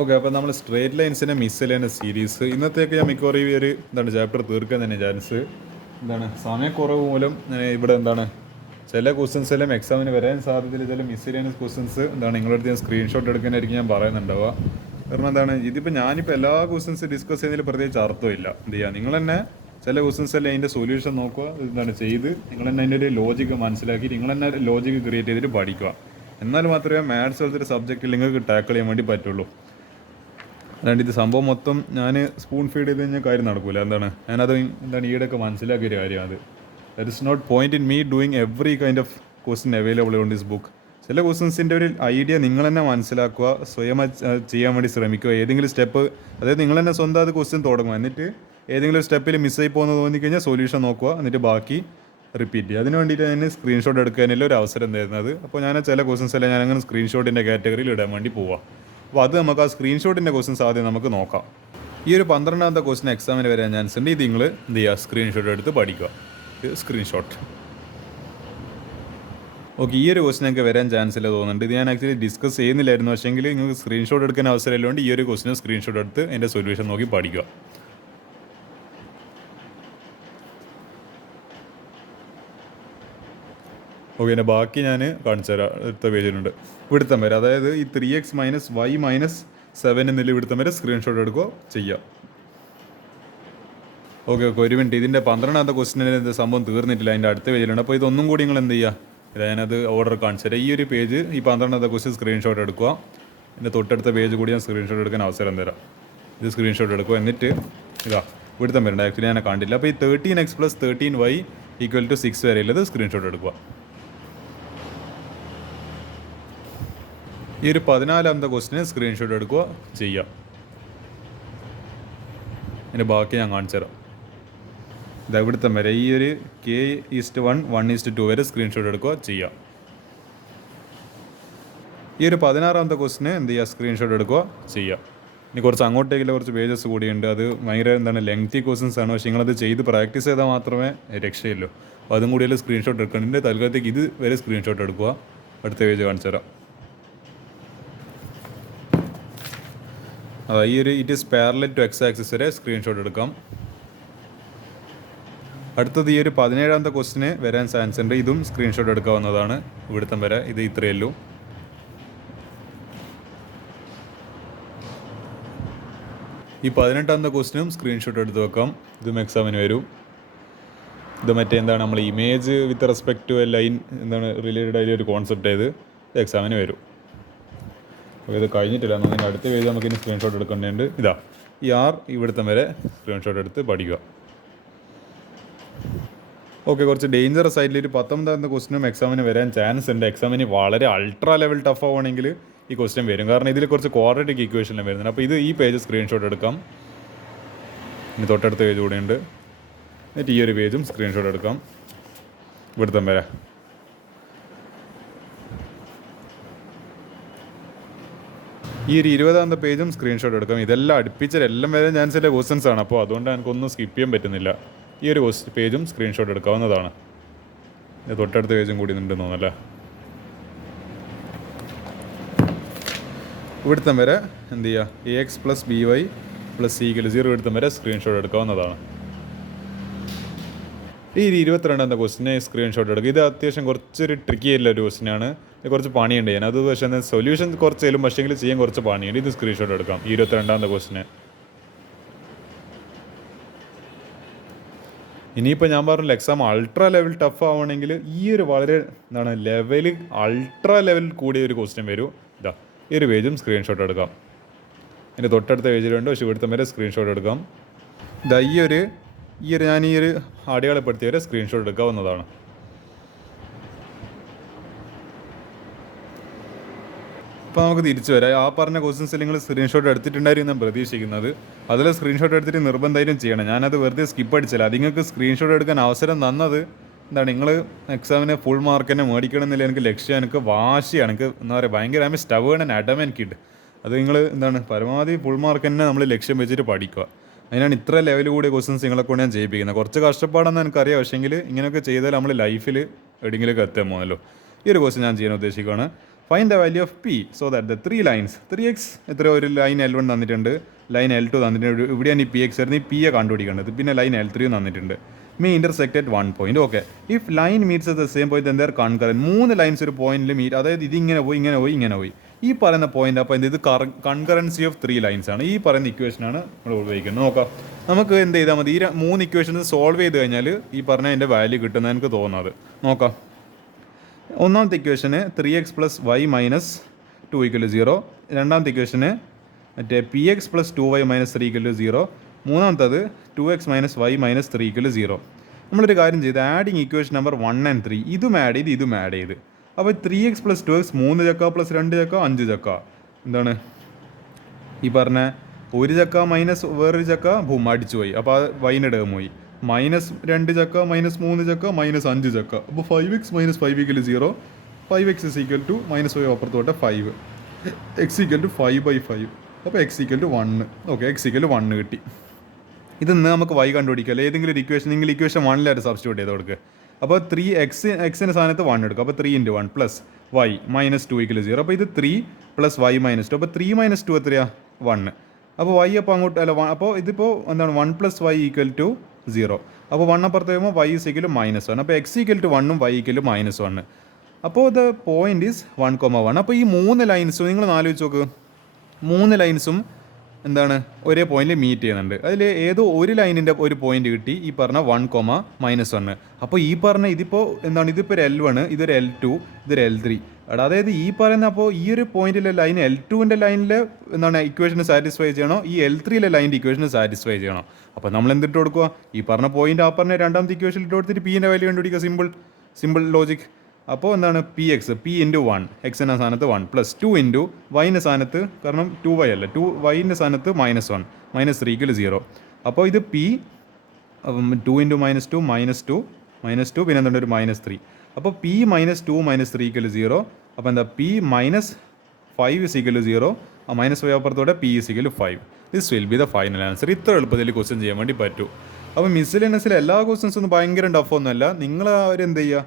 Okay, അപ്പോൾ നമ്മൾ straight ലൈൻസിനെ മിസ്സലേന series ഇന്നത്തേക്ക് ഞാൻ മിക്കവാറും ഈ ഒരു ചാപ്റ്റർ തീർക്കാൻ തന്നെ ചാൻസ് സമയക്കുറവ് മൂലം ഇവിടെ ചില ക്വസ്റ്റ്യൻസ് എല്ലാം എക്സാമിന് വരാൻ സാധ്യതയില്ല. ചില മിസ്സലേനിയസ് ക്വസ്റ്റ്യൻസ് നിങ്ങളുടെ അടുത്ത് ഞാൻ സ്ക്രീൻഷോട്ട് എടുക്കാനായിരിക്കും ഞാൻ പറയുന്നുണ്ടാവുക. കാരണം ഇതിപ്പോൾ ഞാനിപ്പോൾ എല്ലാ ക്വസ്റ്റ്യൻസ് ഡിസ്കസ് ചെയ്യുന്നതിൽ പ്രത്യേകിച്ച് അർത്ഥമില്ല. എന്ത് ചെയ്യുക, നിങ്ങൾ തന്നെ ചില ക്വസ്റ്റ്യൻസ് എല്ലാം അതിൻ്റെ സൊല്യൂഷൻ നോക്കുക, ചെയ്ത് നിങ്ങൾ തന്നെ അതിൻ്റെ ഒരു ലോജിക്ക് മനസ്സിലാക്കി നിങ്ങൾ തന്നെ ലോജിക്ക് ക്രിയേറ്റ് ചെയ്തിട്ട് പഠിക്കുക. എന്നാൽ മാത്രമേ മാത്സ് പോലത്തെ സബ്ജക്റ്റിൽ നിങ്ങൾക്ക് ടാക്കിൾ ചെയ്യാൻ വേണ്ടി പറ്റുള്ളൂ. അതാണ്ട് ഇത് സംഭവം മൊത്തം ഞാൻ സ്പൂൺ ഫീഡ് ചെയ്ത് കഴിഞ്ഞാൽ കാര്യം നടക്കില്ല. ഞാനത് ഈയിടെയൊക്കെ മനസ്സിലാക്കിയൊരു കാര്യമാണ്. That is not point in me doing every kind of question available on this book. ചില ക്വസ്റ്റ്യൻസിൻ്റെ ഒരു ഐഡിയ നിങ്ങൾ തന്നെ മനസ്സിലാക്കുക, സ്വയം ചെയ്യാൻ വേണ്ടി ശ്രമിക്കുക. ഏതെങ്കിലും സ്റ്റെപ്പ്, അതായത് നിങ്ങൾ തന്നെ സ്വന്തം അത് ക്വസ്റ്റ്യൻ തുടങ്ങുക, എന്നിട്ട് ഏതെങ്കിലും സ്റ്റെപ്പിൽ മിസ്സായി പോകുന്നത് തോന്നിക്കഴിഞ്ഞാൽ സൊല്യൂഷൻ നോക്കുക, എന്നിട്ട് ബാക്കി റിപ്പീറ്റ് ചെയ്യുക. അതിന് വേണ്ടിയിട്ട് ഞാൻ സ്ക്രീൻഷോട്ട് എടുക്കാനുള്ള ഒരു അവസരം തരുന്നത്. അപ്പോൾ ഞാൻ ചില ക്വസ്റ്റ്യൻസ് എല്ലാം ഞാനങ്ങനെ സ്ക്രീൻഷോട്ടിൻ്റെ കാറ്റഗറിയിൽ ഇടാൻ വേണ്ടി പോവാം. അപ്പോൾ അത് നമുക്ക് ആ സ്ക്രീൻഷോട്ടിൻ്റെ ക്വസ്റ്റ്യൻസ് ആദ്യം നമുക്ക് നോക്കാം. ഈ ഒരു 12ാമത്തെ ക്വസ്റ്റ്യൻ എക്സാമിന് വരാൻ ചാൻസ് ഉണ്ട്. ഇത് നിങ്ങൾ എന്ത് ചെയ്യുക, സ്ക്രീൻഷോട്ട് എടുത്ത് പഠിക്കുക. സ്ക്രീൻഷോട്ട്. ഓക്കെ, ഈ ഒരു ക്വസ്റ്റ്യൻ നിങ്ങൾക്ക് വരാൻ ചാൻസ് ഇല്ല തോന്നുന്നുണ്ട്. ഇത് ഞാൻ ആക്ച്വലി ഡിസ്കസ് ചെയ്യുന്നില്ലായിരുന്നു. പക്ഷേങ്കിൽ നിങ്ങൾക്ക് സ്ക്രീൻഷോട്ട് എടുക്കാൻ അവസരമില്ലാണ്ട് ഈ ഒരു ക്വസ്റ്റ്യൻ സ്ക്രീൻഷോട്ട് എടുത്ത് അതിൻ്റെ സൊല്യൂഷൻ നോക്കി പഠിക്കുക. ഓക്കെ, എൻ്റെ ബാക്കി ഞാൻ കാണിച്ചു തരാം. അടുത്ത പേജിലുണ്ട് ഇവിടുത്തെ വരെ, അതായത് ഈ 3x - y - 7 എന്നില്ല ഇവിടുത്തെ വരെ സ്ക്രീൻഷോട്ട് എടുക്കുക ചെയ്യുക. ഓക്കെ, ഒരു മിനിറ്റ്. ഇതിൻ്റെ 12ാമത്തെ ക്വസ്റ്റിന് സംഭവം തീർന്നിട്ടില്ല, അതിൻ്റെ അടുത്ത പേജിലുണ്ട്. അപ്പോൾ ഇതൊന്നും കൂടി നിങ്ങൾ എന്ത് ചെയ്യുക, ഞാനത് ഓർഡർ കാണിച്ചു തരാം. ഈ ഒരു പേജ്, ഈ 12ാമത്തെ ക്വസ്റ്റ്യൻ സ്ക്രീൻഷോട്ട് എടുക്കുക. എൻ്റെ തൊട്ടടുത്ത പേജ് കൂടി ഞാൻ സ്ക്രീൻഷോട്ട് എടുക്കാൻ അവസരം തരാം. ഇത് സ്ക്രീൻഷോട്ട് എടുക്കുക. എന്നിട്ട് ഇവിടുത്തെ വരണ്ട, ആക്ച്വലി ഞാൻ കണ്ടില്ല. അപ്പോൾ ഈ 13x + 13y = 6 വരെ ഉള്ളത് സ്ക്രീൻഷോട്ട് എടുക്കുക. ഈ ഒരു 14ാമത്തെ ക്വസ്റ്റിന് സ്ക്രീൻഷോട്ട് എടുക്കുക ചെയ്യാം. അതിൻ്റെ ബാക്കി ഞാൻ കാണിച്ചു തരാം. ഇത് ഇവിടുത്തെ വരെ ഈ ഒരു k:1 1:2 വരെ സ്ക്രീൻഷോട്ട് എടുക്കുക ചെയ്യാം. ഈ ഒരു 16ാമത്തെ ക്വസ്റ്റിന് എന്ത് ചെയ്യുക, സ്ക്രീൻഷോട്ട് എടുക്കുക ചെയ്യാം. ഇനി കുറച്ച് അങ്ങോട്ടേക്കുള്ള കുറച്ച് പേജസ് കൂടിയുണ്ട്. അത് ഭയങ്കര ലെങ്തി ക്വസ്റ്റ്യൻസ് ആണ്. പക്ഷേ നിങ്ങളത് ചെയ്ത് പ്രാക്ടീസ് ചെയ്താൽ മാത്രമേ രക്ഷയുള്ളൂ. അപ്പോൾ അതും കൂടിയല്ല സ്ക്രീൻഷോട്ട് എടുക്കേണ്ടത്. തൽക്കാലത്തേക്ക് ഇത് വരെ സ്ക്രീൻഷോട്ട് എടുക്കുക. അടുത്ത പേജ് കാണിച്ചു തരാം. ഈ ഒരു it is parallel to x axis വരെ സ്ക്രീൻഷോട്ട് എടുക്കാം. അടുത്തത് ഈ ഒരു 17ാമത്തെ ക്വസ്റ്റിന് വരാൻ ചാൻസ് ഉണ്ട്. ഇതും സ്ക്രീൻഷോട്ട് എടുക്കാവുന്നതാണ്. ഇവിടുത്തെ വരെ ഇത് ഇത്രയല്ലോ. ഈ 18ാമത്തെ ക്വസ്റ്റിനും സ്ക്രീൻഷോട്ട് എടുത്ത് വെക്കാം. ഇതും എക്സാമിന് വരും. ഇത് നമ്മൾ image with respect to a line related ആയ ഒരു കോൺസെപ്റ്റ് ആയത് എക്സാമിന് വരും. അപ്പോൾ ഇത് കഴിഞ്ഞിട്ടില്ല. അതിൻ്റെ അടുത്ത പേജ് നമുക്ക് ഇനി സ്ക്രീൻഷോട്ട് എടുക്കേണ്ടതുണ്ട്. ഈ ഇവിടുത്തെ വരെ സ്ക്രീൻഷോട്ട് എടുത്ത് പഠിക്കുക. ഓക്കെ, കുറച്ച് ഡേഞ്ചറസ് ആയിട്ടുള്ള ഒരു 19ാമത്തെ ക്വസ്റ്റിനും എക്സാമിന് വരാൻ ചാൻസ് ഉണ്ട്. എക്സാമിന് വളരെ അൾട്രാ ലെവൽ ടഫ് ആവുകയാണെങ്കിൽ ഈ ക്വസ്റ്റ്യൻ വരും. കാരണം ഇതിൽ കുറച്ച് ക്വാഡ്രാറ്റിക് ഇക്വേഷനിലും വരുന്നുണ്ട്. അപ്പോൾ ഈ പേജ് സ്ക്രീൻഷോട്ട് എടുക്കാം. ഇനി തൊട്ടടുത്ത പേജ് കൂടെ ഉണ്ട്. എന്നിട്ട് ഈ ഒരു പേജും സ്ക്രീൻഷോട്ട് എടുക്കാം. ഇവിടുത്തെ വരെ ഈ ഒരു 20ാമത്തെ പേജും സ്ക്രീൻഷോട്ട് എടുക്കാം. ഇതെല്ലാം അടുപ്പിച്ചെല്ലാം വരെ ചാൻസിൻ്റെ ക്വസ്റ്റ്യൻസ് ആണ്. അപ്പോൾ അതുകൊണ്ട് എനിക്കൊന്നും സ്കിപ്പ് ചെയ്യാൻ പറ്റുന്നില്ല. ഈ ഒരു പേജും സ്ക്രീൻഷോട്ട് എടുക്കാവുന്നതാണ്. ഇത് തൊട്ടടുത്ത പേജും കൂടി ഉണ്ടെന്ന് തോന്നല്ലേ. ഇവിടുത്തെ വരെ എന്ത് ചെയ്യുക, ax + by + c = 0 ഇവിടുത്തെ വരെ സ്ക്രീൻഷോട്ട് എടുക്കാവുന്നതാണ്. ഈ 22ാമത്തെ ക്വസ്റ്റിനെ സ്ക്രീൻഷോട്ട് എടുക്കുക. ഇത് അത്യാവശ്യം കുറച്ചൊരു ട്രിക്കി ആയിട്ടുള്ള ഒരു ക്വസ്റ്റിനാണ്. ഇത് കുറച്ച് പണിയുണ്ട് ചെയ്യാൻ. അത് പക്ഷേ സൊല്യൂഷൻ കുറച്ച് ചെല്ലും, പക്ഷേങ്കിൽ ചെയ്യാൻ കുറച്ച് പണിയുണ്ട്. ഇത് സ്ക്രീൻഷോട്ട് എടുക്കാം. 22ാമത്തെ ക്വസ്റ്റിന്. ഇനിയിപ്പോൾ ഞാൻ പറഞ്ഞ എക്സാം അൾട്രാ ലെവൽ ടഫ് ആവണമെങ്കിൽ ഈ ഒരു വളരെ ലെവൽ അൾട്രാ ലെവൽ കൂടിയ ഒരു ക്വസ്റ്റ്യൻ വരും. ഈ ഒരു പേജും സ്ക്രീൻഷോട്ട് എടുക്കാം. എൻ്റെ തൊട്ടടുത്ത പേജിലുണ്ട്, പക്ഷേ ഇവിടുത്തെ വരെ സ്ക്രീൻഷോട്ട് എടുക്കാം. ഞാൻ ഈ ഒരു അടയാളപ്പെടുത്തിയവരെ സ്ക്രീൻഷോട്ട് എടുക്കാവുന്നതാണ്. അപ്പോൾ നമുക്ക് തിരിച്ചു വരാം. ആ പറഞ്ഞ ക്വസ്റ്റ്യൻസ് നിങ്ങൾ സ്ക്രീൻഷോട്ട് എടുത്തിട്ടുണ്ടായിരുന്നു ഞാൻ പ്രതീക്ഷിക്കുന്നത്. അതിൽ സ്ക്രീൻഷോട്ട് എടുത്തിട്ട് നിർബന്ധമായും ചെയ്യണം. ഞാനത് വെറുതെ സ്കിപ്പ് അടിച്ചില്ല. അത് നിങ്ങൾക്ക് സ്ക്രീൻഷോട്ട് എടുക്കാൻ അവസരം തന്നത് നിങ്ങൾ എക്സാമിന് ഫുൾ മാർക്ക് തന്നെ മേടിക്കണം എന്നില്ല എനിക്ക് ലക്ഷ്യം. എനിക്ക് വാശിയാണ്. എനിക്ക് ഭയങ്കര സ്റ്റബേൺ ആൻഡ് അഡമന്റ് കിഡ്. അത് നിങ്ങൾ പരമാവധി ഫുൾ മാർക്ക് തന്നെ നമ്മൾ ലക്ഷ്യം വെച്ചിട്ട് പഠിക്കുക. അതിനാണ് ഇത്ര ലെവൽ കൂടിയ ക്വസ്റ്റ്യൻസ് നിങ്ങളെക്കൊണ്ട് ഞാൻ ചെയ്യിപ്പിക്കുന്നത്. കുറച്ച് കഷ്ടപ്പാടെന്ന് എനിക്കറിയാം. പക്ഷേങ്കിൽ ഇങ്ങനെയൊക്കെ ചെയ്താൽ നമ്മൾ ലൈഫിൽ എവിടെയെങ്കിലൊക്കെ എത്താൻ പോകുന്നല്ലോ. ഈ ഒരു ക്വസ്റ്റ്യൻ ഞാൻ ചെയ്യാൻ ഉദ്ദേശിക്കുകയാണ്. Find the value of P so that the 3 lines 3x എത്ര ഒരു ലൈൻ L1 തന്നിട്ടുണ്ട്, ലൈൻ L2 തന്നിട്ടുണ്ട്, ഇവിടെയാണ് ഈ PX വരുന്നത്, ഈ P കണ്ടുപിടിക്കേണ്ടത്, പിന്നെ ലൈൻ L3 തന്നിട്ടുണ്ട്. Me intersect at 1 point. Okay, if line meats at the same point then there concurrent. 3 lines ഒരു പോയിന്റിൽ മീറ്റ്, അതായത് ഇതിങ്ങനെ പോയി ഇങ്ങനെ പോയി ഇങ്ങനെ പോയി, ഈ പറയുന്ന പോയിന്റ്. അപ്പോൾ ഇത് കൺകറൻസി ഓഫ് 3 ലൈൻസ് ആണ്. ഈ പറയുന്ന ഇക്വേഷനാണ് നമ്മൾ ഉപയോഗിക്കുന്നത്. നോക്കാം, നമുക്ക് എന്ത് ചെയ്താൽ മതി, ഈ 3 ഇക്വേഷൻസ് സോൾവ് ചെയ്ത് കഴിഞ്ഞാൽ ഈ പറഞ്ഞ അതിൻ്റെ വാല്യൂ കിട്ടുന്നത് എനിക്ക് തോന്നുന്നത്. നോക്കാം, ഒന്നാമത്തെ ഇക്വേഷന് 3x പ്ലസ് വൈ മൈനസ് 2 = 0. രണ്ടാമത്തെ ഇക്വേഷന് മറ്റേ px പ്ലസ് 2y മൈനസ് 3 = 0. മൂന്നാമത്തത് 2x മൈനസ് വൈ മൈനസ് 3 = 0. നമ്മളൊരു കാര്യം ചെയ്ത് ആഡിങ് ഇക്വേഷൻ നമ്പർ 1 and 3 ഇതും ആഡ് ചെയ്ത് ഇതും ആഡ് ചെയ്ത്, അപ്പോൾ 3x പ്ലസ് 2x 3 ചക്ക പ്ലസ് 2 ചക്ക 5 ചക്ക, എന്താണ് ഈ പറഞ്ഞ 1 ചക്ക മൈനസ് വേറൊരു ചക്ക ഭൂമി അടിച്ചു പോയി, അപ്പോൾ അത് വൈൻ്റെ ടേം പോയി. മൈനസ് 2 ചക്ക മൈനസ് 3 ചക്ക മൈനസ് 5 ചക്ക, അപ്പോൾ 5x minus 5 = 0. 5x = minus 5 അപ്പുറത്തോട്ടെ 5, x = 5/5, അപ്പോൾ x = 1. ഓക്കെ, x = 1 കിട്ടി. ഇതെന്ന് നമുക്ക് y കണ്ടുപിടിക്കാം. ഏതെങ്കിലും ഒരു ഇക്വേഷൻ നിങ്ങൾ ഇക്വേഷൻ 1 സബ്സ്റ്റിറ്റ്യൂട്ട് ചെയ്ത് കൊടുക്കുക. അപ്പോൾ 3x സ്ഥാനത്ത് 1 എടുക്കുക, അപ്പോൾ 3 × 1 പ്ലസ് y മൈനസ് 2 = 0. അപ്പോൾ ഇത് 3 പ്ലസ് y മൈനസ് 2, അപ്പോൾ 3 മൈനസ് 2 എത്രയാണ് 1. അപ്പോൾ y അപ്പോൾ അങ്ങോട്ട് അല്ല, അപ്പോൾ ഇതിപ്പോൾ എന്താണ് 1 പ്ലസ് y = 0. അപ്പോൾ 1 അപ്പുറത്ത് വരുമ്പോൾ y = -1. അപ്പോൾ x = 1 ഉം y = -1. അപ്പോൾ ദ പോയിന്റ് ഈസ് 1,1. അപ്പോൾ ഈ 3 ലൈൻസും നിങ്ങൾ ആലോചിച്ച് നോക്ക്, 3 ലൈൻസും എന്താണ് ഒരേ പോയിന്റിൽ മീറ്റ് ചെയ്യുന്നുണ്ട്. അതിൽ ഏതോ ഒരു ലൈനിൻ്റെ ഒരു പോയിന്റ് കിട്ടി, ഈ പറഞ്ഞ 1,-1. അപ്പോൾ ഈ പറഞ്ഞ ഇതിപ്പോൾ എന്താണ്, ഇതിപ്പോൾ ഒരു L1, ഇതൊരു L2, ഇതൊരു L3. അതായത് ഈ പറയുന്ന, അപ്പോൾ ഈ ഒരു പോയിന്റിലെ ലൈൻ L2ൻ്റെ ലൈനിൽ എന്താണ് ഇക്വേഷന് സാറ്റിസ്ഫൈ ചെയ്യണോ, ഈ L3യിലെ ലൈനിൻ്റെ ഇക്വേഷന് സാറ്റിസ്ഫൈ ചെയ്യണോ. അപ്പോൾ നമ്മൾ എന്തിട്ട് കൊടുക്കുക, ഈ പറഞ്ഞ പോയിന്റ് ആ പറഞ്ഞ രണ്ടാമത്തെ ഇക്വേഷൻ ഇട്ട് കൊടുത്തിട്ട് P-ൻ്റെ വാല്യൂ കണ്ടുപിടിക്കുക. Simple logic. അപ്പോൾ എന്താണ് P × 1, എക്സിൻ്റെ സ്ഥാനത്ത് 1 പ്ലസ് 2 × വൈൻ്റെ സ്ഥാനത്ത്, കാരണം 2y അല്ല, 2y-ൻ്റെ സ്ഥാനത്ത് -1 മൈനസ് 3 = 0. അപ്പോൾ ഇത് P 2 × -2 പിന്നെ എന്താണ് ഒരു -3. അപ്പോൾ P -2 -3 = 0. അപ്പോൾ എന്താ P -5 = 0. ആ -5 അപ്പുറത്തോടെ P = 5. This will be the final answer. ഇത്ര എളുപ്പത്തിൽ ക്വസ്റ്റ്യൻ ചെയ്യാൻ വേണ്ടി പറ്റൂ. അപ്പോൾ മിസ്സെലേനിയസിലെ എല്ലാ ക്വസ്റ്റ്യൻസൊന്നും ഭയങ്കര ടഫൊന്നുമല്ല. നിങ്ങൾ അവരെന്ത് ചെയ്യുക,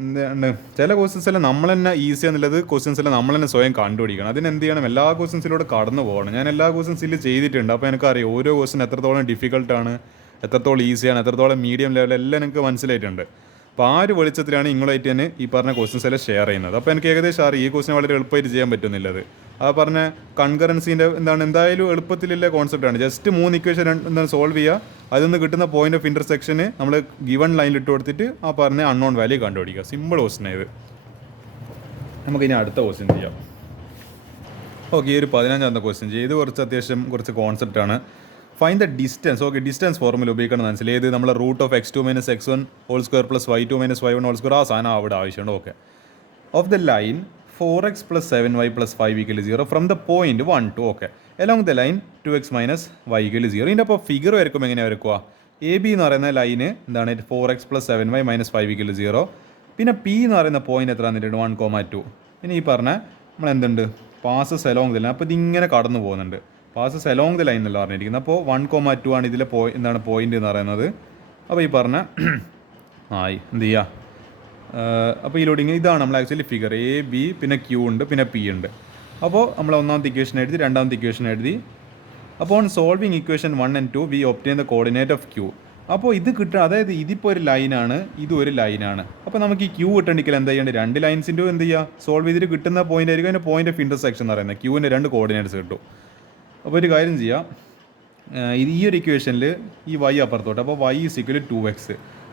എന്താണ് ചില ക്വസ്റ്റ്യൻസ് എല്ലാം നമ്മൾ തന്നെ ഈസി എന്നുള്ളത് ക്വസ്റ്റ്യൻസ് എല്ലാം നമ്മൾ തന്നെ സ്വയം കണ്ടുപിടിക്കണം. അതിന് എന്ത് ചെയ്യണം, എല്ലാ ക്വസ്റ്റ്യൻസിലൂടെ കടന്നു പോകണം. ഞാൻ എല്ലാ ക്വസ്റ്റ്യൻസിൽ ചെയ്തിട്ടുണ്ട്. അപ്പോൾ എനിക്കറിയാം ഓരോ ക്വസ്റ്റ്യൻ എത്രത്തോളം ഡിഫിക്കൽട്ടാണ്, എത്രത്തോളം ഈസിയാണ്, എത്രത്തോളം മീഡിയം ലെവൽ എല്ലാം എനിക്ക് മനസ്സിലായിട്ടുണ്ട്. അപ്പോൾ ആ ഒരു വെളിച്ചത്തിലാണ് നിങ്ങളായിട്ട് തന്നെ ഈ പറഞ്ഞ ക്വസ്റ്റ്യൻസ് എല്ലാം ഷെയർ ചെയ്യുന്നത്. അപ്പോൾ എനിക്ക് ഏകദേശം അറിയാം ഈ ക്വസ്റ്റ്യൻ വളരെ എളുപ്പമായിട്ട് ചെയ്യാൻ പറ്റുന്നില്ലത്. ആ പറഞ്ഞ കൺകറൻസീൻ്റെ എന്താണ് എന്തായാലും എളുപ്പത്തിലുള്ള കോൺസെപ്റ്റാണ്. ജസ്റ്റ് 3 ഇക്വേഷൻ എന്താണ് സോൾവ് ചെയ്യുക, അതിൽ നിന്ന് കിട്ടുന്ന പോയിന്റ് ഓഫ് ഇൻ്റർസെക്ഷന് നമ്മൾ ഗിവൺ ലൈനിൽ ഇട്ട് കൊടുത്തിട്ട് ആ പറഞ്ഞ അൺനോൺ വാല്യൂ കണ്ടുപിടിക്കുക. സിമ്പിൾ ക്വസ്റ്റ്യൻ ഇത്. നമുക്കിനി അടുത്ത ക്വസ്റ്റ്യൻ ചെയ്യാം. ഓക്കെ, ഈ ഒരു 15ാമത്തെ ക്വസ്റ്റ്യൻ ചെയ്ത് കുറച്ച് കോൺസെപ്റ്റാണ്. Find the distance. Okay, distance formula ഉപയോഗിക്കണം മനസ്സിലായി. ഏത് നമ്മളെ √(x2 - x1) (² + y2 - y1) (²) ആ സാധനം അവിടെ ആവശ്യമുണ്ട്. Okay, of the line 4x + 7y + 5 = 0 from the point 1 to okay along the line 2x - y = 0. ഇതിൻ്റെ അപ്പോൾ ഫിഗർ വരയ്ക്കുമ്പോൾ എങ്ങനെ വരയ്ക്കുക, AB എന്ന് പറയുന്ന ലൈന് എന്താണ് 4x + 7y - 5 = 0. പിന്നെ P എന്ന് പറയുന്ന പോയിന്റ് എത്ര തന്നിട്ടുണ്ട് 1,2. പിന്നെ ഈ പറഞ്ഞ നമ്മൾ എന്തുണ്ട് പാസസ് എലോങ് ദ ലൈൻ. അപ്പോൾ ഇതിങ്ങനെ കടന്നു പോകുന്നുണ്ട്, പാസസ് എലോങ് ദ ലൈൻ എന്നല്ല പറഞ്ഞിരിക്കുന്നത്. അപ്പോൾ 1,2 ആണ് ഇതിലെ എന്താണ് പോയിന്റ് എന്ന് പറയുന്നത്. അപ്പോൾ ഈ പറഞ്ഞ എന്ത് ചെയ്യുക, അപ്പോൾ ഈ ലോഡിങ് ഇതാണ് നമ്മൾ ആക്ച്വലി ഫിഗർ. AB പിന്നെ Q ഉണ്ട് പിന്നെ P ഉണ്ട്. അപ്പോൾ നമ്മൾ ഒന്നാമത്തെ ഇക്വേഷൻ എഴുതി, രണ്ടാമത്തെ ഇക്വേഷൻ എഴുതി. അപ്പോൾ on solving equation 1 and 2 we obtain the coordinate of Q. അപ്പോൾ ഇത് കിട്ടുക, അതായത് ഇതിപ്പോൾ ഒരു ലൈനാണ്, ഇതും ഒരു ലൈനാണ്. അപ്പോൾ നമുക്ക് ഈ Q കിട്ടണമെങ്കിൽ എന്താ ചെയ്യേണ്ടത്, 2 ലൈൻസിൻ്റെ എന്ത് ചെയ്യുക സോൾവ് ചെയ്തിട്ട് കിട്ടുന്ന പോയിന്റ് ആയിരിക്കും അതിൻ്റെ പോയിന്റ് ഓഫ് ഇൻ്റർസെക്ഷൻ എന്ന് പറയുന്നത്. Qൻ്റെ 2 കോർഡിനേറ്റ്സ് കിട്ടും. അപ്പോൾ ഒരു കാര്യം ചെയ്യാം, ഈ ഒരു ഇക്വേഷനിൽ ഈ y അപ്പുറത്തോട്ട്, അപ്പോൾ y = 2x.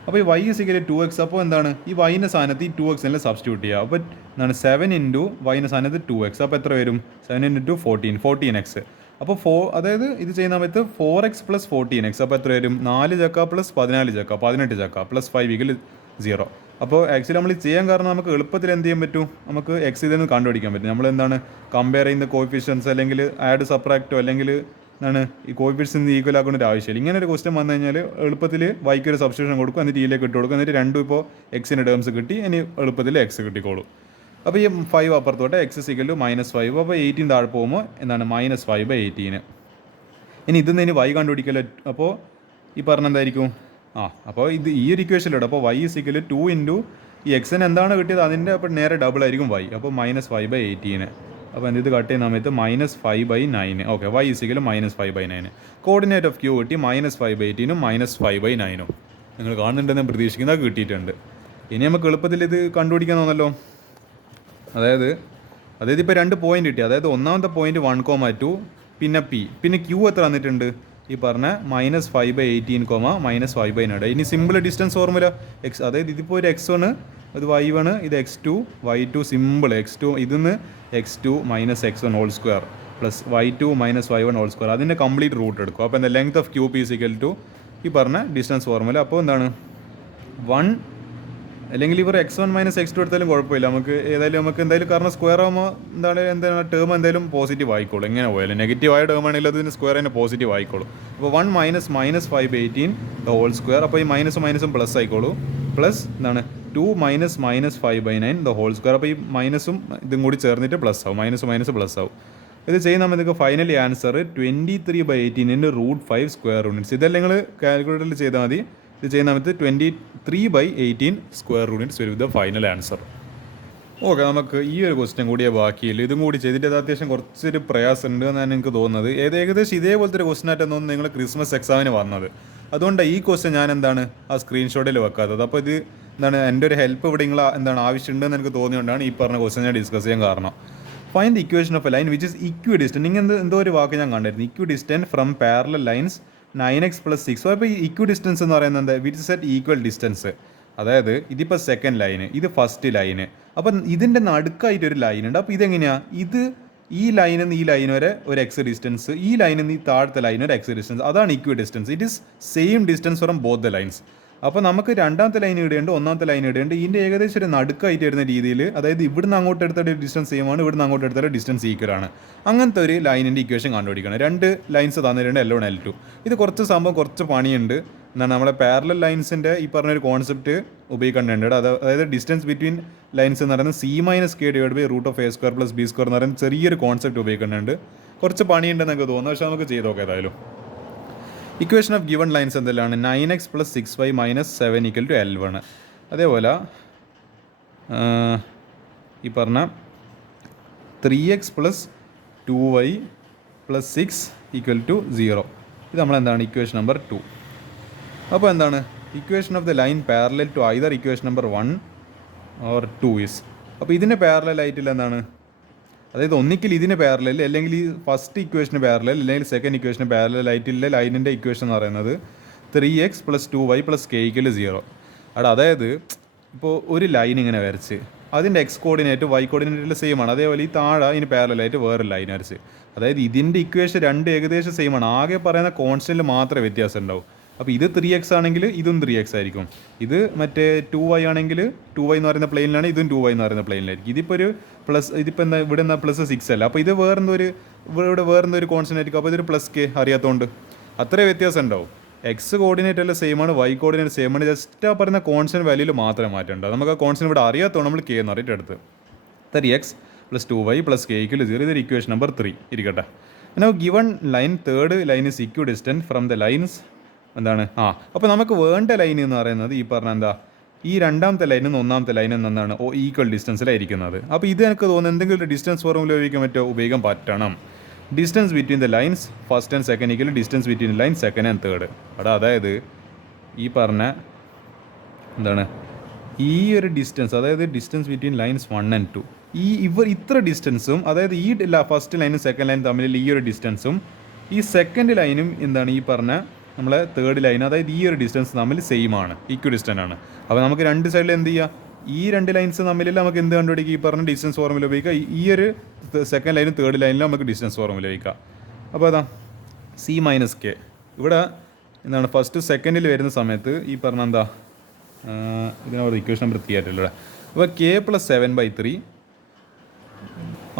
അപ്പോൾ ഈ y = 2x. അപ്പോൾ എന്താണ് ഈ y-ൻ്റെ സ്ഥാനത്ത് ഈ 2x എല്ലാം സബ്സ്റ്റിറ്റ്യൂട്ട് ചെയ്യുക. അപ്പോൾ എന്താണ് 7 × y-ൻ്റെ സ്ഥാനത്ത് 2x. അപ്പോൾ എത്ര വരും 7 × 2 14x. അപ്പോൾ അതായത് ഇത് ചെയ്യുന്ന സമയത്ത് 4x + 14x. അപ്പോൾ എത്ര വരും 4 ചക്ക + 14 ചക്ക 18 ചക്ക + 5 = 0. അപ്പോൾ ആക്ച്വലി നമ്മൾ ചെയ്യാൻ കാരണം നമുക്ക് എളുപ്പത്തിൽ എന്ത് ചെയ്യാൻ പറ്റും, നമുക്ക് എക്സ് ഇതിൽ നിന്ന് കണ്ടുപിടിക്കാൻ പറ്റും. നമ്മൾ എന്താണ് കമ്പയർ ചെയ്യുന്ന കോഎഫിഷ്യൻസ് അല്ലെങ്കിൽ ആഡ് സബ്ട്രാക്റ്റോ അല്ലെങ്കിൽ എന്താണ് ഈ കോഎഫിഷ്യൻസ് ഈക്വൽ ആക്കേണ്ട ഒരു ആവശ്യമില്ല. ഇങ്ങനെ ഒരു ക്വസ്റ്റ്യൻ വന്നു കഴിഞ്ഞാൽ എളുപ്പത്തിൽ വൈക്ക് ഒരു സബ്സ്റ്റിറ്റ്യൂഷൻ കൊടുക്കും, എന്നിട്ട് ഇയിലേക്ക് ഇട്ട് കൊടുക്കും, എന്നിട്ട് രണ്ടും ഇപ്പോൾ എക്സിൻ്റെ ടേംസ് കിട്ടി, ഇനി എളുപ്പത്തിൽ എക്സ് കിട്ടിക്കോളും. അപ്പോൾ ഈ 5 അപ്പുറത്തോട്ട് x = -5. അപ്പോൾ 18 താഴെ പോകുമ്പോൾ എന്താണ് -5/18. ഇനി ഇതിൽ നിന്ന് y കണ്ടുപിടിക്കല്ലോ. അപ്പോൾ ഈ പറഞ്ഞ എന്തായിരിക്കും, അപ്പോൾ ഇത് ഈ ഒരു ഇക്വേഷനിലൂടെ അപ്പോൾ y = 2 × ഈ എക്സിന് എന്താണ് കിട്ടിയത് അതിൻ്റെ അപ്പോൾ നേരെ ഡബിൾ ആയിരിക്കും വൈ. അപ്പോൾ -5/18. അപ്പോൾ എന്ത് ഇത് കട്ട് ചെയ്യുന്ന സമയത്ത് -5/9. Okay, y = -5/9. Coordinate of Q കിട്ടി -5/18 -5/9. നിങ്ങൾ കാണുന്നുണ്ടെന്ന് പ്രതീക്ഷിക്കുന്നത് കിട്ടിയിട്ടുണ്ട്. ഇനി നമുക്ക് എളുപ്പത്തിൽ ഇത് കണ്ടുപിടിക്കാൻ തോന്നല്ലോ. അതായത് ഇപ്പോൾ 2 പോയിന്റ് കിട്ടി. അതായത് ഒന്നാമത്തെ പോയിന്റ് 1,2 പിന്നെ പി പിന്നെ ക്യൂ എത്ര വന്നിട്ടുണ്ട് ഈ പറഞ്ഞ -5/18, -5/9. ഇനി സിമ്പിൾ ഡിസ്റ്റൻസ് ഫോർമുല എക്സ്, അതായത് ഇതിപ്പോൾ ഒരു x1 ഇത് y1 ഇത് x2 y2 സിമ്പിൾ x2 ഇതിന്ന് x2 - x1 whole square plus y2 - y1 whole square അതിൻ്റെ കംപ്ലീറ്റ് റൂട്ട് എടുക്കും. അപ്പോൾ എന്താ ലെങ്ത് ഓഫ് ക്യൂബ് = ഈ പറഞ്ഞ ഡിസ്റ്റൻസ് ഫോർമുല. അപ്പോൾ എന്താണ് 1 അല്ലെങ്കിൽ ഇവർ x1 - x2 എടുത്താലും കുഴപ്പമില്ല. നമുക്ക് എന്തായാലും കാരണം സ്ക്വയർ ആകുമ്പോൾ എന്താണ് ടേം എന്തായാലും പോസിറ്റീവ് ആയിക്കോളും. എങ്ങനെ പോയാലും നെഗറ്റീവായ ടേം ആണെങ്കിൽ അതിന് സ്ക്വയർ തന്നെ പോസിറ്റീവ് ആയിക്കോളും. അപ്പോൾ 1 - -5/18 ഹോൾ സ്ക്വയർ. അപ്പോൾ ഈ മൈനസും പ്ലസ് ആയിക്കോളൂ. പ്ലസ് എന്താണ് 2 - -5/9 ഹോൾ സ്ക്വയർ. അപ്പോൾ ഈ മൈനസും ഇതും കൂടി ചേർന്നിട്ട് പ്ലസ് ആവും. മൈനസ് പ്ലസ് ആവും. ഇത് ചെയ്യുന്ന നമുക്ക് ഫൈനലി ആൻസർ 23/18 √5 സ്ക്വയർ യൂണിറ്റ്സ്. ഇതെല്ലാം നിങ്ങൾ കാൽക്കുലേറ്ററിൽ ചെയ്താൽ മതി. ഇത് ചെയ്യുന്ന സമയത്ത് 23/18 സ്ക്വയർ യൂണിറ്റ്സ് വരും. ഇത് ഫൈനൽ ആൻസർ. ഓക്കെ, നമുക്ക് ഈ ഒരു ക്വസ്റ്റ്യൻ കൂടിയേ ബാക്കിയില്ല. ഇതും കൂടി ചെയ്തിട്ട് അത് അത്യാവശ്യം കുറച്ചൊരു പ്രയാസം ഉണ്ട് എന്നാണ് എനിക്ക് തോന്നുന്നത്. ഏകദേശം ഇതേപോലത്തെ ഒരു ക്വസ്റ്റ്യൻ ആയിട്ടാണ് തോന്നുന്നു നിങ്ങൾ ക്രിസ്മസ് എക്സാമിന് വന്നത്. അതുകൊണ്ടാണ് ഈ ക്വസ്റ്റ്യൻ ഞാൻ സ്ക്രീൻഷോട്ടിൽ വെക്കാത്തത്. അപ്പോൾ ഇത് എൻ്റെ ഒരു ഹെൽപ്പ് ഇവിടെ നിങ്ങൾ ആവശ്യമുണ്ടെന്ന് എനിക്ക് തോന്നിയുകൊണ്ടാണ് ഈ പറഞ്ഞ ക്വസ്റ്റ്യൻ ഞാൻ ഡിസ്കസ് ചെയ്യാൻ കാരണം. Find the equation of a line which is equidistant. നിങ്ങൾ എന്തോ ഒരു വാക്ക് ഞാൻ കണ്ടിരുന്നു, equidistant from parallel lines 9x + 6. അപ്പോൾ ഈ ഇക്വിഡിസ്റ്റൻസ് എന്ന് പറയുന്നത് എന്താ? Which is at equal distance. അതായത് ഇതിപ്പോൾ സെക്കൻഡ് ലൈന്, ഇത് ഫസ്റ്റ് ലൈന്. അപ്പം ഇതിൻ്റെ നടുക്കായിട്ടൊരു ലൈൻ ഉണ്ട്. അപ്പോൾ ഇതെങ്ങനെയാണ്? ഈ ലൈനിൽ നിന്ന് ഈ ലൈൻ വരെ ഒരു എക്സ് ഡിസ്റ്റൻസ്, ഈ ലൈനിൽ നിന്ന് ഈ താഴത്തെ ലൈൻ ഒരു എക്സ് ഡിസ്റ്റൻസ്. അതാണ് equidistance. It is same distance from both the lines. അപ്പോൾ നമുക്ക് രണ്ടാമത്തെ ലൈൻ ഇടേണ്ട, ഒന്നാമത്തെ ലൈൻ ഇടേണ്ട. ഇതിൻ്റെ ഏകദേശം ഒരു നടുക്കായിട്ട് വരുന്ന രീതിയിൽ, അതായത് ഇവിടുന്ന് അങ്ങോട്ട് എടുത്ത ഡിസ്റ്റൻസ് സെയിം ആണ്, ഇവിടുന്ന് അങ്ങോട്ട് എടുത്ത ഡിസ്റ്റൻസ് ഈക്വൽ ആണ്. അങ്ങനത്തെ ഒരു ലൈനിൻ്റെ ഇക്വേഷൻ കണ്ടുപിടിക്കണം. 2 ലൈൻസ് തന്നിട്ടുണ്ട്, L1 L2. ഇത് കുറച്ച് പണിയുണ്ട്. നമ്മളെ പാരലൽ ലൈൻസിൻ്റെ ഈ പറഞ്ഞൊരു കോൺസെപ്റ്റ് ഉപയോഗിക്കേണ്ടതുണ്ട്. അതായത് ഡിസ്റ്റൻസ് ബിറ്റ്വീൻ ലൈൻസ് എന്ന് പറയുന്നത് C-K/√A² + B² എന്ന് പറയുന്ന ചെറിയൊരു കോൺസെപ്റ്റ് ഉപയോഗിക്കുന്നുണ്ട്. കുറച്ച് പണിയുണ്ടെന്ന് എനിക്ക് തോന്നുന്നു, പക്ഷേ നമുക്ക് ചെയ്ത് നോക്കാം ഏതായാലും. ഇക്വേഷൻ ഓഫ് ഗിവൺ ലൈൻസ് എന്തെല്ലാം? 9x + 6y - 7 = L1. അതേപോലെ ഈ പറഞ്ഞ 3x + 2y + 6 = 0. ഇത് നമ്മളെന്താണ് ഇക്വേഷൻ നമ്പർ 2. അപ്പോൾ എന്താണ് equation of the line parallel to either equation number 1 or 2 is. അപ്പോൾ ഇതിന് പാരലൽ ആയിട്ടില്ല എന്താണ്? അതായത് ഒന്നിക്കിൽ ഇതിന് പാരലൽ, അല്ലെങ്കിൽ ഈ ഫസ്റ്റ് ഇക്വേഷന് പാരലൽ, അല്ലെങ്കിൽ സെക്കൻഡ് ഇക്വേഷന് പാരലൽ ആയിട്ടില്ല ലൈനിൻ്റെ ഇക്വേഷൻ എന്ന് പറയുന്നത് 3x + 2y + k = 0. അതായത് ഇപ്പോൾ ഒരു ലൈൻ ഇങ്ങനെ വരച്ച് അതിൻ്റെ എക്സ് കോർഡിനേറ്റ് വൈ കോർഡിനേറ്റിൽ സെയിം ആണ്. അതേപോലെ ഈ താഴെ ഇതിന് പാരലായിട്ട് വേറൊരു ലൈൻ വരച്ച്, അതായത് ഇതിൻ്റെ ഇക്വേഷൻ 2 ഏകദേശം സെയിം ആണ്. ആകെ പറയുന്ന കോൺസ്റ്റൻറ്റിൽ മാത്രമേ വ്യത്യാസം ഉണ്ടാവും. അപ്പോൾ ഇത് 3x ആണെങ്കിൽ ഇതും 3x ആയിരിക്കും. ഇത് മറ്റേ 2y ആണെങ്കിൽ 2y എന്ന് പറയുന്ന പ്ലെയിനിലാണ്, ഇതും 2y എന്ന് പറയുന്ന പ്ലെയിനിലായിരിക്കും. ഇതിപ്പോൾ ഒരു പ്ലസ്, ഇതിപ്പോൾ എന്താ ഇവിടെ എന്താ +6 അല്ല. അപ്പോൾ ഇത് ഇവിടെ വേറെന്തൊരു കോൺസ്റ്റൻ്റ് ആയിരിക്കും. അപ്പോൾ ഇതൊരു +k അറിയാത്തതുകൊണ്ട് അത്രേ വ്യത്യാസം ഉണ്ടാവും. എക്സ് കോർഡിനേറ്റ് എല്ലാം സെയിം ആണ്, വൈ കോർഡിനേറ്റ് സെയിം ആണ്. ജസ്റ്റ് ആ പറയുന്ന കോൺസ്റ്റൻ്റ് വാല്യൂയിൽ മാത്രമേ മാറ്റേണ്ടത്. നമുക്ക് ആ കോൺസ്റ്റൻ്റ് ഇവിടെ അറിയാത്തതുകൊണ്ട് നമ്മൾ k എന്ന് പറഞ്ഞിട്ട് എടുത്ത് 3x + 2y + k = 0. ഇതൊരു ഇക്വേഷൻ നമ്പർ 3 ഇരിക്കട്ടെ. Now given line third line is equidistant from the lines എന്താണ് അപ്പോൾ നമുക്ക് വേണ്ട ലൈൻ എന്ന് പറയുന്നത് ഈ പറഞ്ഞ എന്താ, ഈ രണ്ടാമത്തെ ലൈനിൽ നിന്ന് ഒന്നാമത്തെ ലൈനിൽ നിന്നാണ് ഈക്വൽ ഡിസ്റ്റൻസിലായിരിക്കുന്നത്. അപ്പോൾ ഇത് എനിക്ക് തോന്നുന്നു എന്തെങ്കിലും ഒരു ഡിസ്റ്റൻസ് ഫോർമുല ഉപയോഗിക്കാൻ പറ്റണം. Distance between the lines first and second equal distance between line second and third. അതായത് ഈ പറഞ്ഞ എന്താണ് ഈ ഒരു ഡിസ്റ്റൻസ്, അതായത് ഡിസ്റ്റൻസ് ബിറ്റ്വീൻ ലൈൻസ് 1 and 2, ഇത്ര ഡിസ്റ്റൻസും, അതായത് ഈ ഫസ്റ്റ് ലൈനും സെക്കൻഡ് ലൈനും തമ്മിൽ ഈ ഒരു ഡിസ്റ്റൻസും ഈ സെക്കൻഡ് ലൈനും എന്താണ് ഈ പറഞ്ഞ നമ്മളെ തേർഡ് ലൈൻ, അതായത് ഈ ഒരു ഡിസ്റ്റൻസ് തമ്മിൽ സെയിം ആണ്, ഈക്വൽ ഡിസ്റ്റൻ്റ് ആണ്. അപ്പോൾ നമുക്ക് രണ്ട് സൈഡിൽ എന്ത് ചെയ്യുക, ഈ രണ്ട് ലൈൻസ് തമ്മിൽ നമുക്ക് എന്ത് കണ്ടുപിടിക്കുക, ഈ പറഞ്ഞ ഡിസ്റ്റൻസ് ഫോർമുല ഉപയോഗിക്കുക. ഈ ഒരു സെക്കൻഡ് ലൈനും തേർഡ് ലൈനിലും നമുക്ക് ഡിസ്റ്റൻസ് ഫോർമുല ഉപയോഗിക്കുക. അപ്പോൾ അതാ C-K ഇവിടെ എന്താണ് ഫസ്റ്റ് സെക്കൻഡിൽ വരുന്ന സമയത്ത് ഈ പറഞ്ഞ എന്താ ഇതിനോട് ഇക്വേഷൻ നമ്പർ 3 ആയിട്ടില്ല. അപ്പോൾ k + 7/3.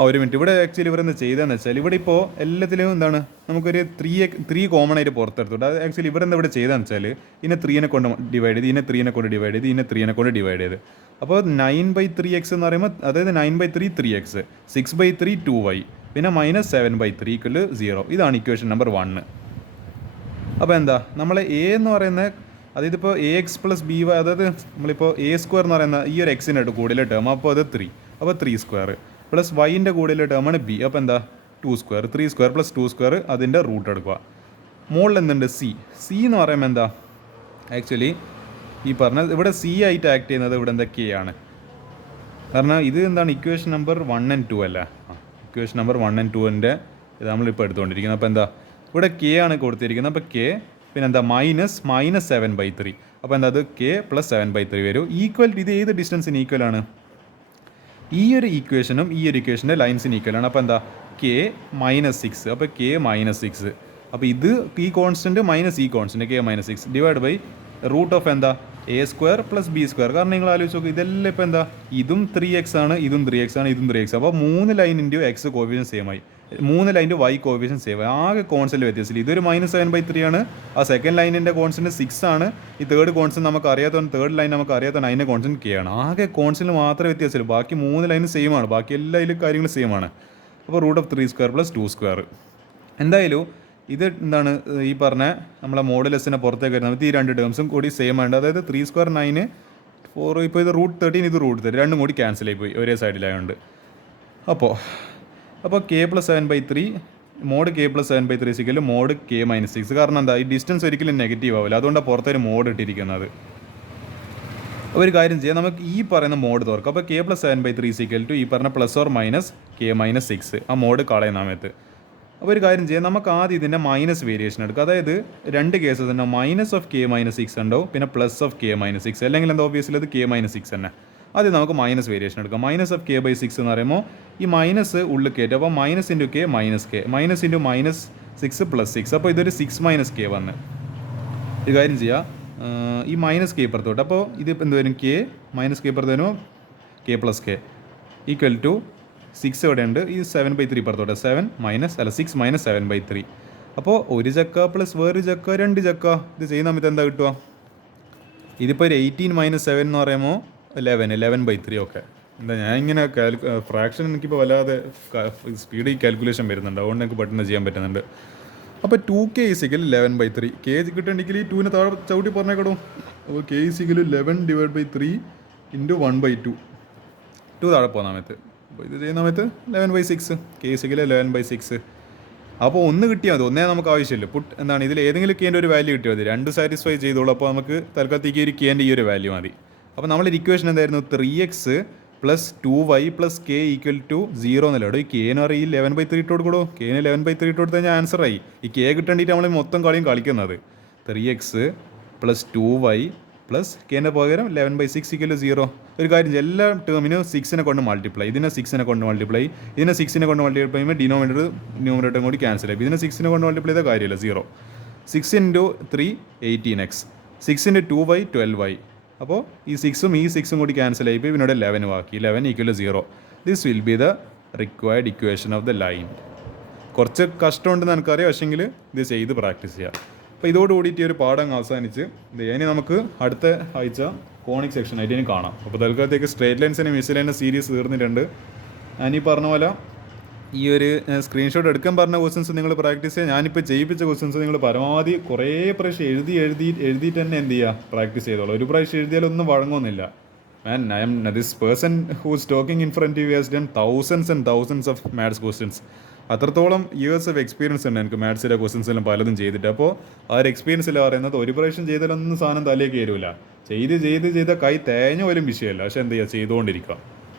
ഒരു മിനിറ്റ്, ഇവിടെ ആക്ച്വലി ഇവരെന്ത് ചെയ്തതെന്ന് വെച്ചാൽ ഇവിടെ ഇപ്പോൾ എല്ലാത്തിലും എന്താണ് നമുക്കൊരു 3 കോമൺ ആയിട്ട് പുറത്തെടുത്തു. അത് ആക്ച്വലി ഇവരെന്താ ഇവിടെ ചെയ്തതെന്ന് വെച്ചാൽ ഇതിനെ 3 കൊണ്ട് ഡിവൈഡ് ചെയ്ത്, ഇതിനെ 3 കൊണ്ട് ഡിവൈഡ് ചെയ്ത്, ഇതിനെ 3 കൊണ്ട് ഡിവൈഡ് ചെയ്ത്. അപ്പോൾ 9/3x എന്ന് പറയുമ്പോൾ, അതായത് 9/3 3x, 6/3 2y, പിന്നെ -7/3 = 0. ഇതാണ് ഇക്വേഷൻ നമ്പർ 1. അപ്പോൾ എന്താ നമ്മൾ എ എന്ന് പറയുന്ന അതായത് ഇപ്പോൾ A X plus B Y, അതായത് നമ്മളിപ്പോൾ എ സ്ക്വയർ എന്ന് പറയുന്ന ഈ ഒരു എക്സിനായിട്ട് കൂടുതൽ ടേം, അപ്പോൾ അത് 3, അപ്പോൾ 3 സ്ക്വയർ പ്ലസ് വൈൻ്റെ കൂടുതൽ ടേമാണ് ബി, അപ്പോൾ എന്താ 2 സ്ക്വയർ, 3 സ്ക്വയർ പ്ലസ് 2 സ്ക്വയർ അതിൻ്റെ റൂട്ട് എടുക്കുക. മുകളിൽ എന്തുണ്ട് സി എന്ന് പറയുമ്പോൾ എന്താ ആക്ച്വലി ഈ പറഞ്ഞ ഇവിടെ സി ആയിട്ട് ആക്ട് ചെയ്യുന്നത് ഇവിടെ എന്താ കെ ആണ്. കാരണം ഇത് എന്താണ് ഇക്വേഷൻ നമ്പർ 1 and 2 അല്ല, ഇക്വേഷൻ നമ്പർ 1 and 2ൻ്റെ ഇത് നമ്മളിപ്പോൾ എടുത്തുകൊണ്ടിരിക്കുന്നത്. അപ്പോൾ എന്താ ഇവിടെ കെ ആണ് കൊടുത്തിരിക്കുന്നത്, അപ്പോൾ കെ പിന്നെ എന്താ മൈനസ് 7/3, അപ്പോൾ എന്താ അത് കെ പ്ലസ് 7/3 വരും. ഈക്വൽ ഇത് ഏത് ഡിസ്റ്റൻസിന് ഈക്വൽ ആണ്? ഈ ഒരു ഇക്വേഷനും ഈ ഒരു ഇക്വേഷൻ്റെ ലൈൻസിന് ഈക്വൽ ആണ്. അപ്പോൾ എന്താ കെ -6, അപ്പോൾ കെ -6, അപ്പോൾ ഇത് ഈ കോൺസ്റ്റൻറ്റ് മൈനസ് ഈ constant K -6 divide by root of എന്താ A square plus B square. കാരണം നിങ്ങൾ ആലോചിച്ച് നോക്കുക, ഇതെല്ലാം ഇപ്പോൾ എന്താ ഇതും 3x ആണ്, ഇതും 3x ആണ്, ഇതും 3x. അപ്പോൾ 3 ലൈനിൻ്റെ എക്സ് കോഫിഷ്യൻ സെയിം ആയി, 3 ലൈൻ്റെ വൈ കോഫിഷ്യൻ സെയിം ആയി. ആകെ കോൺസ്റ്റൻറ്റ് വ്യത്യാസമില്ല. ഇതൊരു -7/3 ആണ്, ആ സെക്കൻഡ് ലൈനിൻ്റെ കോൺസ്റ്റൻറ്റ് 6 ആണ്, ഈ തേർഡ് കോൺസ്റ്റൻറ്റ് നമുക്ക് അറിയാത്തതുകൊണ്ട് തേർഡ് ലൈൻ നമുക്ക് അറിയാത്തതുകൊണ്ട് അതിൻ്റെ കോൺസ്റ്റൻറ്റ് കെ ആണ്. ആകെ കോൺസ്റ്റൻറ്റ് മാത്രമേ വ്യത്യാസമുള്ളൂ, ബാക്കി 3 ലൈനും സെയിം ആണ്, ബാക്കി എല്ലാ കാര്യങ്ങളും സെയിം ആണ്. അപ്പോൾ root of 3 square plus 2 square. എന്തായാലും ഇത് എന്താണ് ഈ പറഞ്ഞ നമ്മളെ മോഡുലസിനെ പുറത്തേക്ക് വരുന്നത് ഈ രണ്ട് ടേംസും കൂടി സെയിം ആണ്. അതായത് 3 സ്ക്വയർ 9 4, ഇപ്പോൾ ഇത് √13, ഇത് √13, രണ്ടും കൂടി ക്യാൻസൽ ആയി പോയി ഒരേ സൈഡിലായതുകൊണ്ട്. അപ്പോൾ K plus 7/3 mod K plus 7/3 സിക്കൽ മോഡ് കെ -6. കാരണം എന്താ ഈ ഡിസ്റ്റൻസ് ഒരിക്കലും നെഗറ്റീവ് ആവില്ല, അതുകൊണ്ടാണ് പുറത്തൊരു മോഡ് ഇട്ടിരിക്കുന്നത്. അപ്പോൾ ഒരു കാര്യം ചെയ്യാം, നമുക്ക് ഈ പറയുന്ന മോഡ് തുറക്കാം. അപ്പോൾ കെ പ്ലസ് 7/3 സിക്കൽ ടു ഈ പറഞ്ഞ പ്ലസ് ഓർ മൈനസ് കെ -6, ആ മോഡ് കളയുന്ന സമയത്ത്. അപ്പോൾ ഒരു കാര്യം ചെയ്യാം, നമുക്ക് ആദ്യം ഇതിൻ്റെ മൈനസ് വേരിയേഷൻ എടുക്കുക. അതായത് രണ്ട് കേസസ് ഉണ്ടാവും, മൈനസ് ഓഫ് കെ -6 ഉണ്ടാവും, പിന്നെ പ്ലസ് ഓഫ് കെ -6, അല്ലെങ്കിൽ എന്താ ഓബിയസ്ലി അത് കെ -6 തന്നെ. ആദ്യം നമുക്ക് മൈനസ് വേരിയേഷൻ എടുക്കാം. മൈനസ് ഓഫ് കെ/6 എന്ന് പറയുമ്പോൾ ഈ മൈനസ് ഉള്ളിൽ കയറ്റും, അപ്പോൾ minus into K -k, minus into -6 + 6, അപ്പോൾ ഇതൊരു 6 - k വന്ന്. ഒരു കാര്യം ചെയ്യുക, ഈ -k ഇപ്പുറത്തോട്ട്, അപ്പോൾ ഇത് എന്ത് വരും കെ -k ഇപ്പുറത്ത് വരുമ്പോൾ k+k ഈക്വൽ ടു 6 ഇവിടെ ഉണ്ട്, ഈ 7/3 ഇപ്പുറത്തോട്ട് 6 - 7/3. അപ്പോൾ ഒരു ചക്ക പ്ലസ് വേറൊരു ചക്ക, 2 ചക്ക. ഇത് ചെയ്യുന്ന സമയത്ത് എന്താ കിട്ടുക? ഇതിപ്പോൾ ഒരു 18 - 7 എന്ന് പറയുമ്പോൾ 11/3. ഓക്കെ, എന്താ ഞാൻ ഇങ്ങനെ ഫ്രാക്ഷൻ എനിക്കിപ്പോൾ വല്ലാതെ സ്പീഡ് കാൽക്കുലേഷൻ വരുന്നുണ്ട്, അതുകൊണ്ട് എനിക്ക് പെട്ടെന്ന് ചെയ്യാൻ പറ്റുന്നുണ്ട്. അപ്പോൾ 2k = 11/3. കെ കിട്ടണമെങ്കിൽ ഈ 2നെ താഴെ ചവിട്ടി പറഞ്ഞേക്കടോ. അപ്പോൾ k = 11/3 × 1/2, 2 താഴെ പോകുന്ന സമയത്ത്. അപ്പോൾ ഇത് ചെയ്യുന്ന സമയത്ത് 11/6, k = 11/6. അപ്പോൾ ഒന്ന് കിട്ടിയാൽ മതി, ഒന്നേ നമുക്ക് ആവശ്യമില്ല. പുട്ട് എന്താണ് ഇതിൽ ഏതെങ്കിലും കേൻ്റെ ഒരു വാല്യൂ കിട്ടിയാൽ മതി, 2 സാറ്റിസ്ഫൈ ചെയ്തോളൂ. അപ്പോൾ നമുക്ക് തൽക്കാലത്തേക്ക് ഒരു കേൻ്റെ ഈ ഒരു വാല്യൂ മതി. അപ്പോൾ നമ്മളൊരു ഇക്വേഷൻ എന്തായിരുന്നു? 3x + 2y + k = 0 എന്നല്ലോ. ഈ കെ എന്ന് പറയും, ഈ 11/3 ഇട്ട് കൊടുക്കണോ, കെന് 11/3 ഇട്ട് കൊടുത്താൽ ഞാൻ ആൻസറായി. ഈ കെ കിട്ടേണ്ടിയിട്ട് നമ്മൾ മൊത്തം കളിയും കളിക്കുന്നത്. 3x + 2y + കെൻ്റെ പകരം 11/6 = 0. ഒരു കാര്യം, എല്ലാ ടേമിനും 6നെ കൊണ്ട് മൾട്ടിപ്ലൈ, ഇതിനെ 6നെ കൊണ്ട് മൾട്ടിപ്ലൈ, ഇതിനെ 6നെ കൊണ്ട് മൾട്ടിപ്ലൈ ചെയ്യുമ്പോൾ ന്യൂമറേറ്ററും കൂടി ക്യാൻസൽ ആയി. ഇതിനെ 6നെ കൊണ്ട് മൾട്ടിപ്ലൈ ചെയ്ത കാര്യമില്ല, 0. 6 × 3 18x, 6 × 2y 12y. അപ്പോൾ ഈ 6ഉം ഈ 6ഉം കൂടി ക്യാൻസൽ ആയി പോയി, പിന്നീട് 11 ബാക്കി, 11 = 0. This will be the required equation of the line. കുറച്ച് കഷ്ടമുണ്ടെന്ന് എനിക്കറിയാം, പക്ഷേങ്കിൽ ഇത് ചെയ്ത് പ്രാക്ടീസ് ചെയ്യാം. അപ്പോൾ ഇതോടുകൂടിയിട്ട് ഒരു പാഠം അവസാനിച്ച് ഇനി നമുക്ക് അടുത്ത ആഴ്ച കോണിക് സെക്ഷനായിട്ട് ഇനി കാണാം. അപ്പോൾ തൽക്കാലത്തേക്ക് സ്ട്രേറ്റ് ലൈൻസിന് മിസ്സൈലിൻ്റെ സീരീസ് തീർന്നിട്ടുണ്ട്. ഞാനീ പറഞ്ഞ പോലെ ഈ ഒരു സ്ക്രീൻഷോട്ട് എടുക്കാൻ പറഞ്ഞ ക്വസ്റ്റ്യൻസ് നിങ്ങൾ പ്രാക്ടീസ് ചെയ്യുക. ഞാനിപ്പോൾ ചെയ്യിപ്പിച്ച ക്വസ്റ്റ്യൻസ് നിങ്ങൾ പരമാവധി കുറേ പ്രാവശ്യം എഴുതിയിട്ട് തന്നെ എന്ത് ചെയ്യുക, പ്രാക്ടീസ് ചെയ്തോളൂ. ഒരു പ്രാവശ്യം എഴുതിയാലൊന്നും വഴങ്ങുന്നില്ല. This person who's talking in front you has done thousands and thousands of maths questions. അത്രത്തോളം ഇയേഴ്സ് ഓഫ് എക്സ്പീരിയൻസ് ഉണ്ട് എനിക്ക് മാത്സിലെ ക്വസ്റ്റ്യൻസ് എല്ലാം പലതും ചെയ്തിട്ട്. അപ്പോൾ ആ ഒരു എക്സ്പീരിയൻസിൽ പറയുന്നത് ഒരു പ്രാവശ്യം ചെയ്താലൊന്നും സാധനം തലയിൽ കയറില്ല. ചെയ്ത് കൈ തേഞ്ഞ പോലും വിഷയമല്ല, പക്ഷേ എന്ത് ചെയ്യുക, ചെയ്തുകൊണ്ടിരിക്കുക.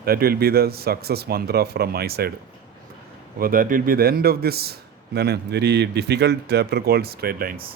That will be the success mantra from my side. അപ്പോൾ that will be the end of this എന്താണ് very difficult chapter called straight lines.